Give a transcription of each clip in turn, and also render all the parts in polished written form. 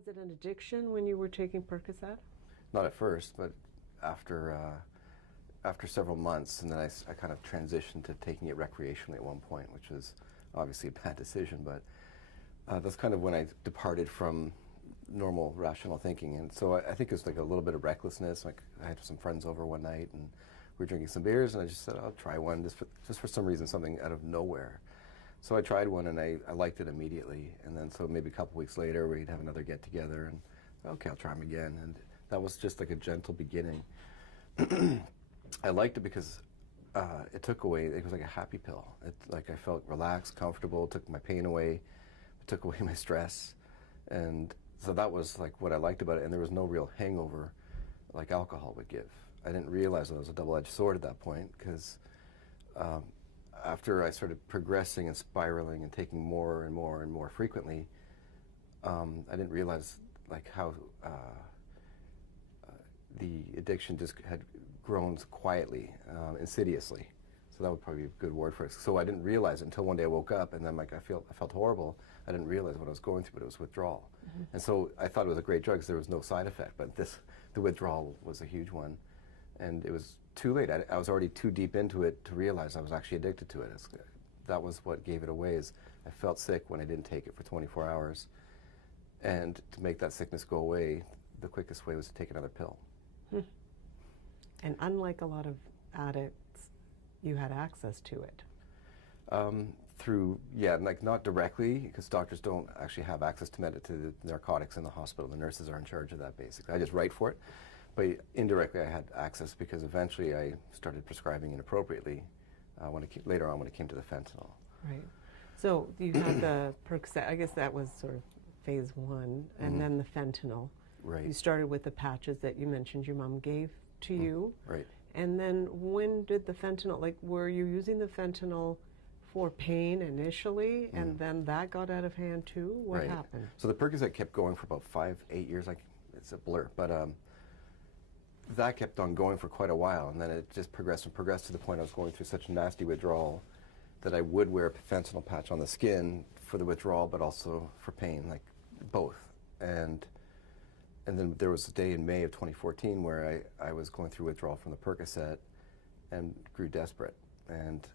Was it an addiction when you were taking Percocet? Not at first, but after several months, and then I kind of transitioned to taking it recreationally at one point, which was obviously a bad decision, but that's kind of when I departed from normal rational thinking. And so I think it was like a little bit of recklessness. Like I had some friends over one night and we were drinking some beers, and I just said, I'll try one just for some reason, something out of nowhere. So I tried one, and I liked it immediately. And then so maybe a couple weeks later we'd have another get together, and okay, I'll try them again. And that was just like a gentle beginning. I liked it because it took away, it was like a happy pill. Like I felt relaxed, comfortable, it took my pain away, it took away my stress. And so that was like what I liked about it. And there was no real hangover like alcohol would give. I didn't realize that it was a double-edged sword at that point, because after I started progressing and spiraling and taking more and more and more frequently, I didn't realize like how the addiction just had grown quietly, insidiously. So that would probably be a good word for it. So I didn't realize it until one day I woke up, and then like I felt horrible. I didn't realize what I was going through, but it was withdrawal. Mm-hmm. And so I thought it was a great drug because there was no side effect, but the withdrawal was a huge one. And it was too late. I was already too deep into it to realize I was actually addicted to it. That was what gave it away, is I felt sick when I didn't take it for 24 hours. And to make that sickness go away, the quickest way was to take another pill. Hmm. And unlike a lot of addicts, you had access to it. Like not directly, because doctors don't actually have access to the narcotics in the hospital. The nurses are in charge of that, basically. I just write for it. But indirectly, I had access because eventually I started prescribing inappropriately later on when it came to the fentanyl. Right. So you had the Percocet, I guess that was sort of phase one, and then the fentanyl. Right. You started with the patches that you mentioned your mom gave to you. Right. And then when did the fentanyl, like were you using the fentanyl for pain initially, and then that got out of hand too? What happened? So the Percocet kept going for about 5-8 years. Like, it's a blur, but that kept on going for quite a while, and then it just progressed and progressed to the point I was going through such nasty withdrawal that I would wear a fentanyl patch on the skin for the withdrawal, but also for pain, like both. And then there was a day in May of 2014 where I was going through withdrawal from the Percocet and grew desperate. And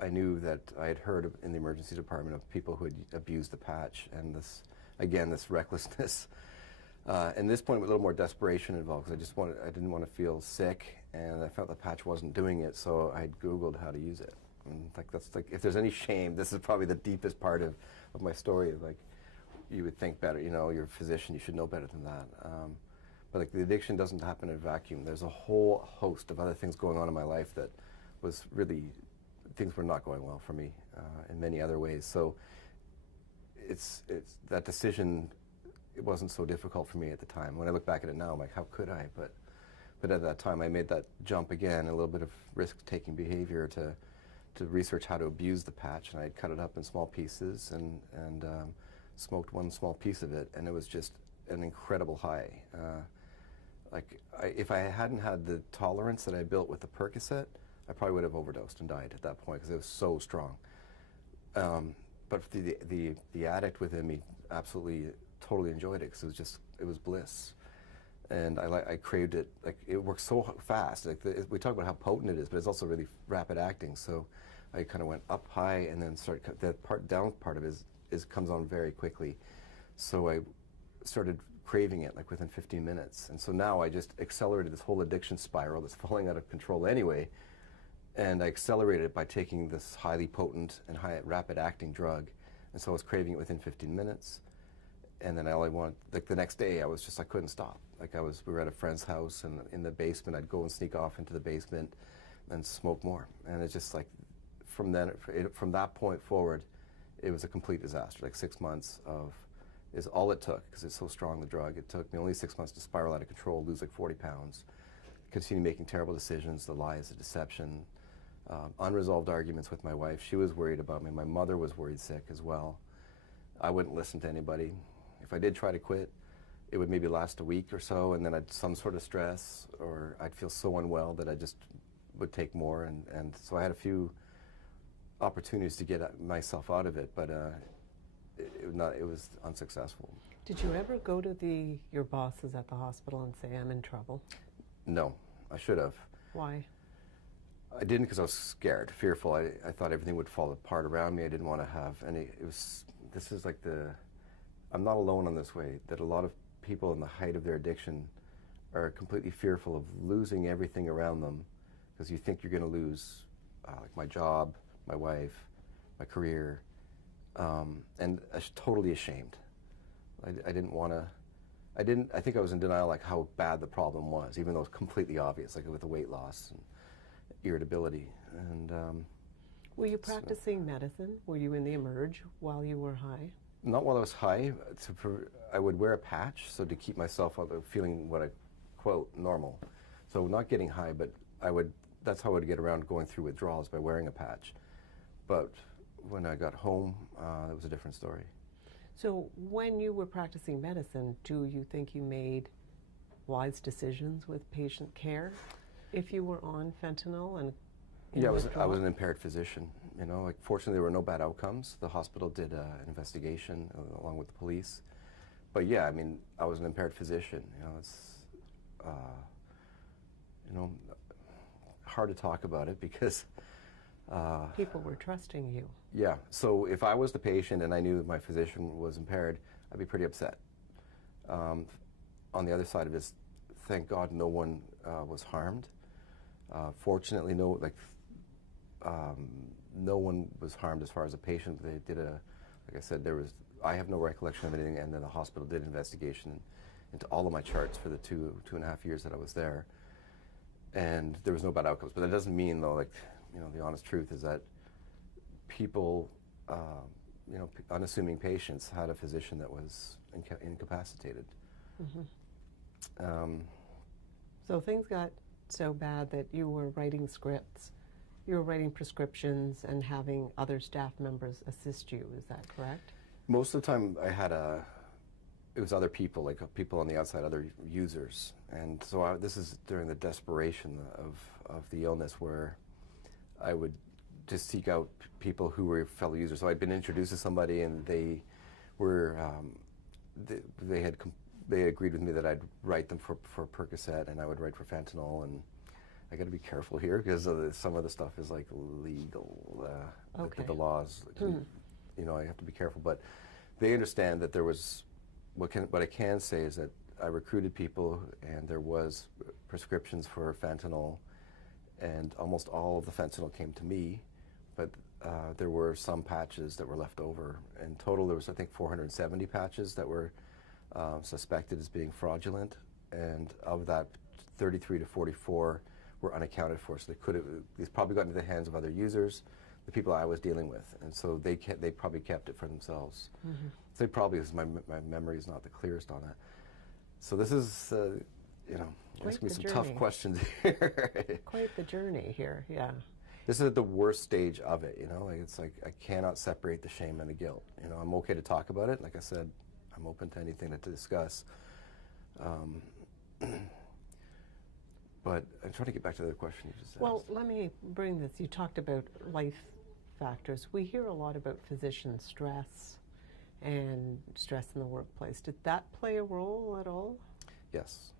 I knew that I had heard in the emergency department of people who had abused the patch, and this recklessness. And this point, with a little more desperation involved, because I didn't want to feel sick, and I felt the patch wasn't doing it, so I had Googled how to use it. And that's like, if there's any shame, this is probably the deepest part of my story. Like, you would think better, you're a physician, you should know better than that. But like, the addiction doesn't happen in a vacuum. There's a whole host of other things going on in my life that was really, things were not going well for me in many other ways. So it's that decision. It wasn't so difficult for me at the time. When I look back at it now, I'm like, how could I? But at that time, I made that jump again, a little bit of risk-taking behavior to research how to abuse the patch, and I cut it up in small pieces and smoked one small piece of it, and it was just an incredible high. If I hadn't had the tolerance that I built with the Percocet, I probably would have overdosed and died at that point because it was so strong. But the addict within me absolutely totally enjoyed it because it was bliss, and I craved it. Like, it works so fast. Like, we talk about how potent it is, but it's also really rapid acting. So I kind of went up high and then down part of it comes on very quickly. So I started craving it like within 15 minutes, and so now I just accelerated this whole addiction spiral that's falling out of control anyway. And I accelerated it by taking this highly potent and rapid acting drug, and so I was craving it within 15 minutes. And then all I wanted, like the next day, I couldn't stop. Like we were at a friend's house, and in the basement, I'd go and sneak off into the basement and smoke more. And it's just like, from that point forward, it was a complete disaster. Like 6 months is all it took, because it's so strong, the drug. It took me only 6 months to spiral out of control, lose like 40 pounds, continue making terrible decisions, the lies, the deception, unresolved arguments with my wife. She was worried about me. My mother was worried sick as well. I wouldn't listen to anybody. If I did try to quit, it would maybe last a week or so, and then I'd some sort of stress, or I'd feel so unwell that I just would take more. And so I had a few opportunities to get myself out of it, but it was unsuccessful. Did you ever go to your bosses at the hospital and say, I'm in trouble? No, I should have. Why? I didn't because I was scared, fearful. I thought everything would fall apart around me. I didn't want to have any, this is like I'm not alone on this way, that a lot of people in the height of their addiction are completely fearful of losing everything around them because you think you're going to lose like my job, my wife, my career, and totally ashamed. I didn't want to, I think I was in denial like how bad the problem was, even though it was completely obvious, like with the weight loss and irritability. And were you practicing medicine? Were you in the emerge while you were high? Not while I was high. I would wear a patch, so to keep myself feeling what I quote normal. So not getting high, but that's how I would get around going through withdrawals, by wearing a patch. But when I got home, it was a different story. So when you were practicing medicine, do you think you made wise decisions with patient care if you were on fentanyl and yeah, I was an impaired physician. You know, like fortunately there were no bad outcomes. The hospital did an investigation along with the police. But yeah, I mean, I was an impaired physician. You know, it's you know, hard to talk about it because people were trusting you. Yeah. So if I was the patient and I knew that my physician was impaired, I'd be pretty upset. On the other side of it, thank God no one was harmed. Fortunately, no one was harmed as far as a patient. They did like I said, I have no recollection of anything, and then the hospital did investigation into all of my charts for the two and a half years that I was there, and there was no bad outcomes. But that doesn't mean, though, like, you know, the honest truth is that people, you know, unassuming patients had a physician that was incapacitated. Mm-hmm. So things got so bad that you were writing scripts, you were writing prescriptions and having other staff members assist you, is that correct? Most of the time I had it was other people, like people on the outside, other users. And so this is during the desperation of the illness, where I would just seek out people who were fellow users. So I'd been introduced to somebody and they were, they agreed with me that I'd write them for Percocet and I would write for fentanyl. And I got to be careful here because some of the stuff is like legal, okay. the laws, you know, I have to be careful. But they understand that there was, what I can say is that I recruited people and there was prescriptions for fentanyl, and almost all of the fentanyl came to me, but there were some patches that were left over. In total, there was, I think, 470 patches that were suspected as being fraudulent, and of that, 33 to 44 were unaccounted for. So these probably got into the hands of other users, the people I was dealing with, and so they probably kept it for themselves. Mm-hmm. So they probably, my memory is not the clearest on it. So this is, you know, asking me some tough questions here. Quite the journey here, yeah. This is at the worst stage of it, you know. Like, it's like I cannot separate the shame and the guilt. You know, I'm okay to talk about it. Like I said, I'm open to anything to discuss. But I'm trying to get back to the question you just asked. Well, let me bring this. You talked about life factors. We hear a lot about physician stress and stress in the workplace. Did that play a role at all? Yes.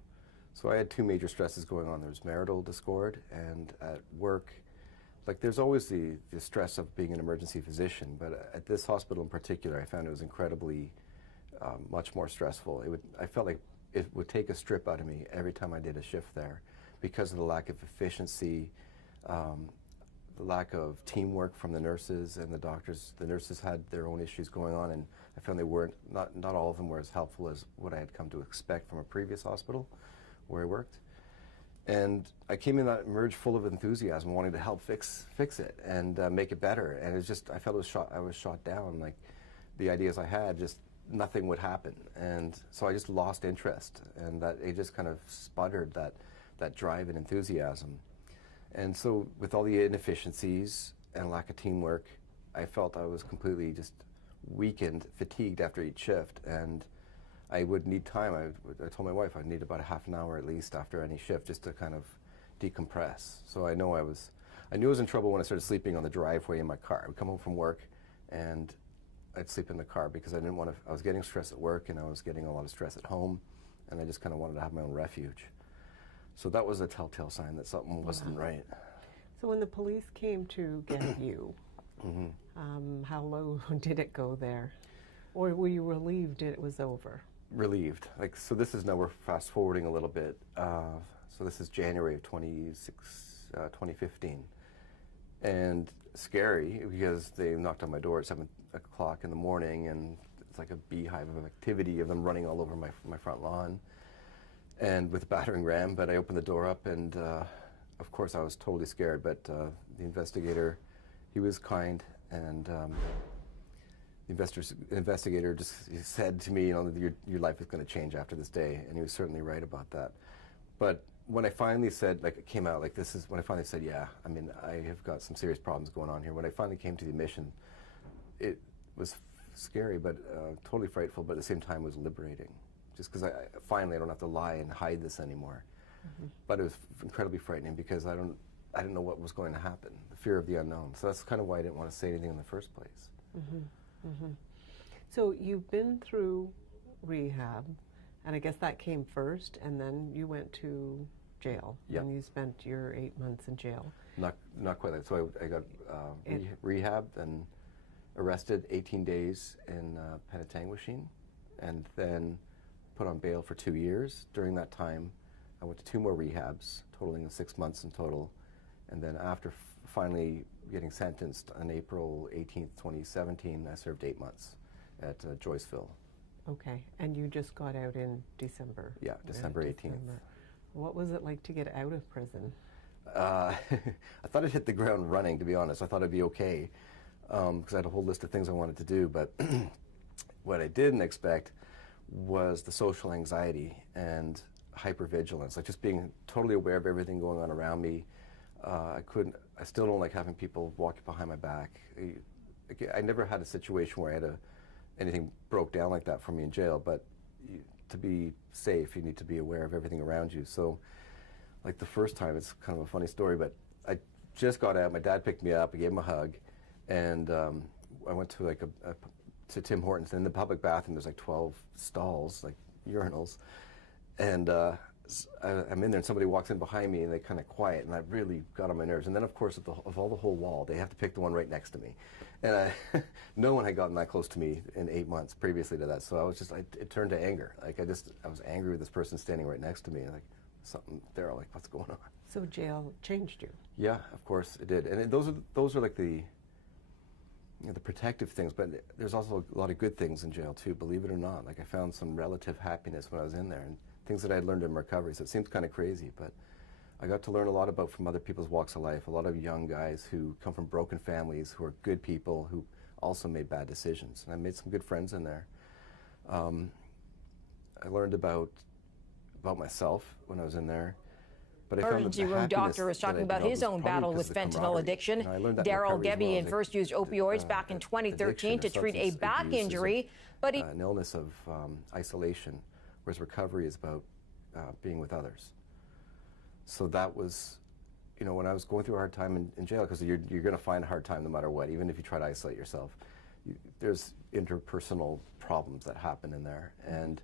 So I had two major stresses going on. There was marital discord, and at work, like there's always the stress of being an emergency physician, but at this hospital in particular, I found it was incredibly much more stressful. I felt like it would take a strip out of me every time I did a shift there, because of the lack of efficiency, the lack of teamwork from the nurses and the doctors. The nurses had their own issues going on, and I found not all of them were as helpful as what I had come to expect from a previous hospital where I worked. And I came in that emerge full of enthusiasm, wanting to help fix it and make it better. And it's just, I felt I was shot down. Like the ideas I had, just nothing would happen. And so I just lost interest, and that it just kind of sputtered that drive and enthusiasm. And so with all the inefficiencies and lack of teamwork, I felt I was completely just weakened, fatigued after each shift, and I would need time. I told my wife I'd need about a half an hour at least after any shift just to kind of decompress. So I knew I was in trouble when I started sleeping on the driveway in my car. I would come home from work and I'd sleep in the car because I didn't want to. I was getting stress at work, and I was getting a lot of stress at home, and I just kind of wanted to have my own refuge. So that was a telltale sign that something wasn't right. So when the police came to get you, how low did it go there? Or were you relieved it was over? Relieved. Like, so this is now, we're fast forwarding a little bit. So this is January of 2015. And scary because they knocked on my door at 7 o'clock in the morning, and it's like a beehive of activity of them running all over my front lawn and with a battering ram. But I opened the door up, and of course I was totally scared, but the investigator, he was kind, and the investigator just said to me, you know, your life is going to change after this day, and he was certainly right about that. But when I finally said, like, it came out, like, this is when I finally said, yeah, I mean, I have got some serious problems going on here. When I finally came to the admission, it was scary, but totally frightful, but at the same time was liberating. Just because finally I don't have to lie and hide this anymore. But it was incredibly frightening because I didn't know what was going to happen, the fear of the unknown. So that's kind of why I didn't want to say anything in the first place. So you've been through rehab, and I guess that came first, and then you went to jail. Yep. And you spent your 8 months in jail. Not quite like that. So I got rehab, and arrested 18 days in Penetanguishene, and then put on bail for 2 years. During that time, I went to 2 more rehabs, totaling 6 months in total. And then after finally getting sentenced on April 18th, 2017, I served 8 months at Joyceville. Okay, and you just got out in December. Yeah, December 18th. What was it like to get out of prison? I thought I'd hit the ground running, to be honest. I thought I'd be okay, because I had a whole list of things I wanted to do, but what I didn't expect was the social anxiety and hypervigilance, like just being totally aware of everything going on around me. I still don't like having people walking behind my back. I never had a situation where I had anything broke down like that for me in jail, but to be safe, you need to be aware of everything around you. So, like the first time, it's kind of a funny story, but I just got out, my dad picked me up, I gave him a hug, and I went to like to Tim Hortons. In the public bathroom, there's like 12 stalls, like urinals, and I'm in there, and somebody walks in behind me, and they kind of quiet, and that really got on my nerves. And then, of course, of the whole wall, they have to pick the one right next to me, and no one had gotten that close to me in 8 months previously to that. So I was just, it turned to anger. Like I was angry with this person standing right next to me, and like something there, like what's going on? So jail changed you. Yeah, of course it did, and those are like the protective things, but there's also a lot of good things in jail too, believe it or not. Like I found some relative happiness when I was in there, and things that I'd learned in recovery. So it seems kind of crazy, but I got to learn a lot from other people's walks of life, a lot of young guys who come from broken families, who are good people, who also made bad decisions. And I made some good friends in there. I learned about myself when I was in there. But Emergency room doctor is talking about his own battle with fentanyl addiction. Daryl Gebien first used opioids back in 2013 to treat a back injury, but an illness of isolation, whereas recovery is about being with others. So that was, you know, when I was going through a hard time in jail, because you're going to find a hard time no matter what, even if you try to isolate yourself. There's interpersonal problems that happen in there, and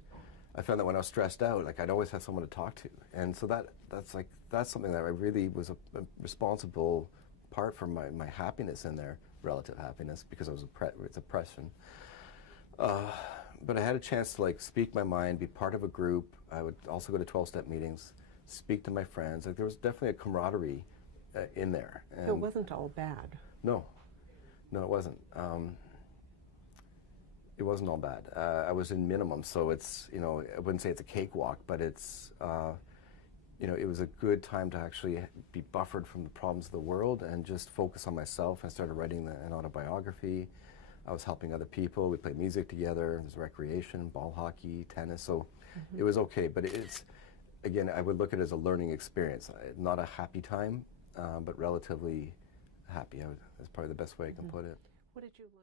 I found that when I was stressed out, like I'd always have someone to talk to, and so that's something that I really was a responsible part for my happiness in there, relative happiness, because I was it's oppression. But I had a chance to like speak my mind, be part of a group. I would also go to 12-step meetings, speak to my friends. Like there was definitely a camaraderie in there. And so it wasn't all bad. No, it wasn't. It wasn't all bad. I was in minimum, so it's, you know, I wouldn't say it's a cakewalk, but it's, you know, it was a good time to actually be buffered from the problems of the world and just focus on myself. I started writing an autobiography. I was helping other people. We played music together. There's recreation, ball hockey, tennis. So it was okay. But it's, again, I would look at it as a learning experience. Not a happy time, but relatively happy. That's probably the best way I can put it. What did you learn?